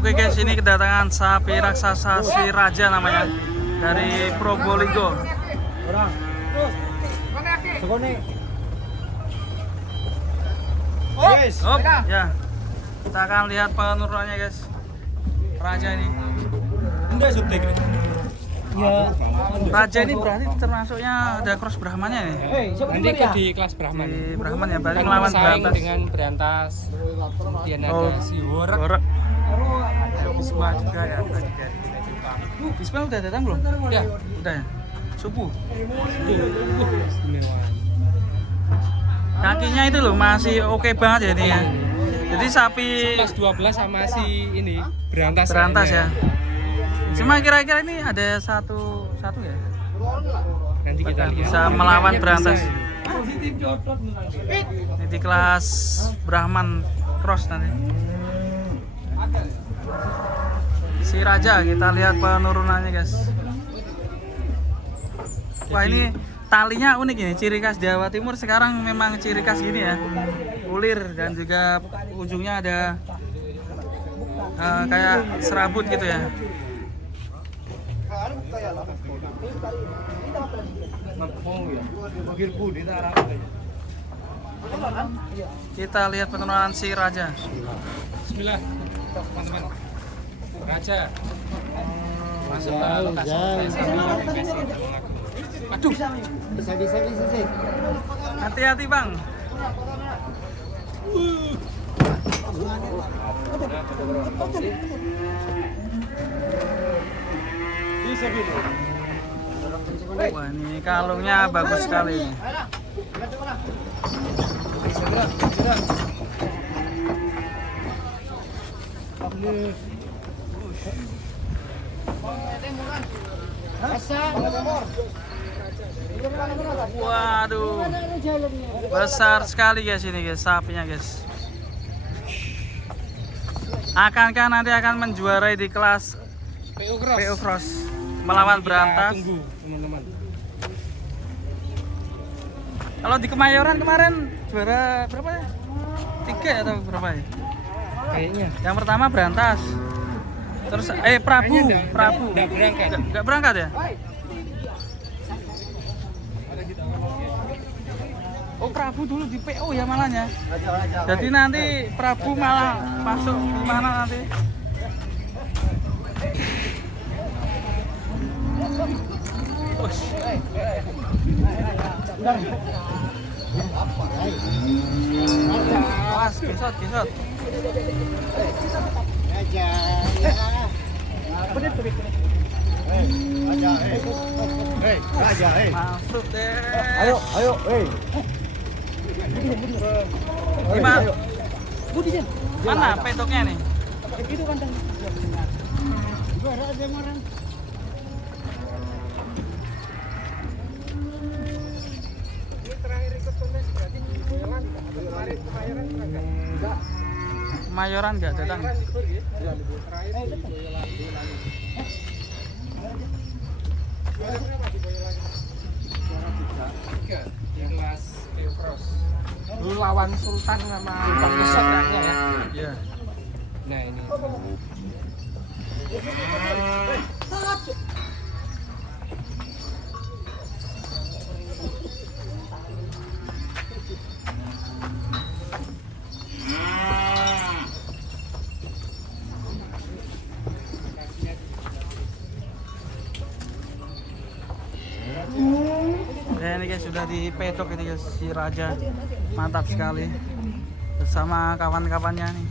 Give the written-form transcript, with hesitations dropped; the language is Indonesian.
Oke guys, ini kedatangan sapi raksasa si Raja namanya dari Probolinggo. Hop, ya. Kita akan lihat penurunannya guys. Raja ini. Ya, Raja ini berarti termasuknya ada cross Brahmannya nih. nanti ikut di kelas Brahman. Di Brahman ya, berarti Kan melawan bersaing Berantas. dengan Berantas. Kemudian ada Oh. si Worek. Gorek. Ada Bisma juga ya tadi kayak. Bisma udah datang belum? Ya, Udah ya. Subuh. istimewa. Kakinya itu loh masih oke banget ya ini ya. Jadi sapi Kelas 12 sama si ini Berantas. Berantas ya. kayaknya. Cuma kira-kira ini ada satu ya. Nanti kita lihat. Bisa melawan Kayaknya Berantas. bisa. Ini di kelas Brahman Cross nanti. Si Raja, kita lihat penurunannya guys. Wah, ini talinya unik ini, ciri khas Jawa Timur sekarang memang ciri khas gini ya. Ulir dan juga ujungnya ada kayak serabut gitu ya. Kita lihat penurunan si Raja. Bismillah, teman-teman. Raja. Masuk ke lokasi lokasi. Aduh, Bisa. Hati-hati bang. Wah, ini kalungnya bagus sekali. Waduh, besar sekali guys ini guys, sapinya guys. Akankah nanti akan menjuarai di kelas PO Cross. PO Cross melawan Kita Berantas? Tunggu, teman-teman. Kalau di Kemayoran kemarin juara berapa ya? 3 atau berapa ya? Kayaknya. Yang pertama Berantas. Terus Prabu. Nggak berangkat. Nggak berangkat ya? Oh, Prabu dulu di PO ya malahnya. Jadi nanti Prabu malah masuk di mana nanti? Ush. Awas, gesot. Masuk deh. Ayo, Gimana? Mana petoknya nih? Kemayoran nggak datang. Di kelas PO Cross. Dulu lawan Sultan sama Bang Besot kayaknya ya. Iya. Nah ini. Ya ini guys sudah di petok ini guys si Raja, mantap sekali bersama kawan-kawannya nih.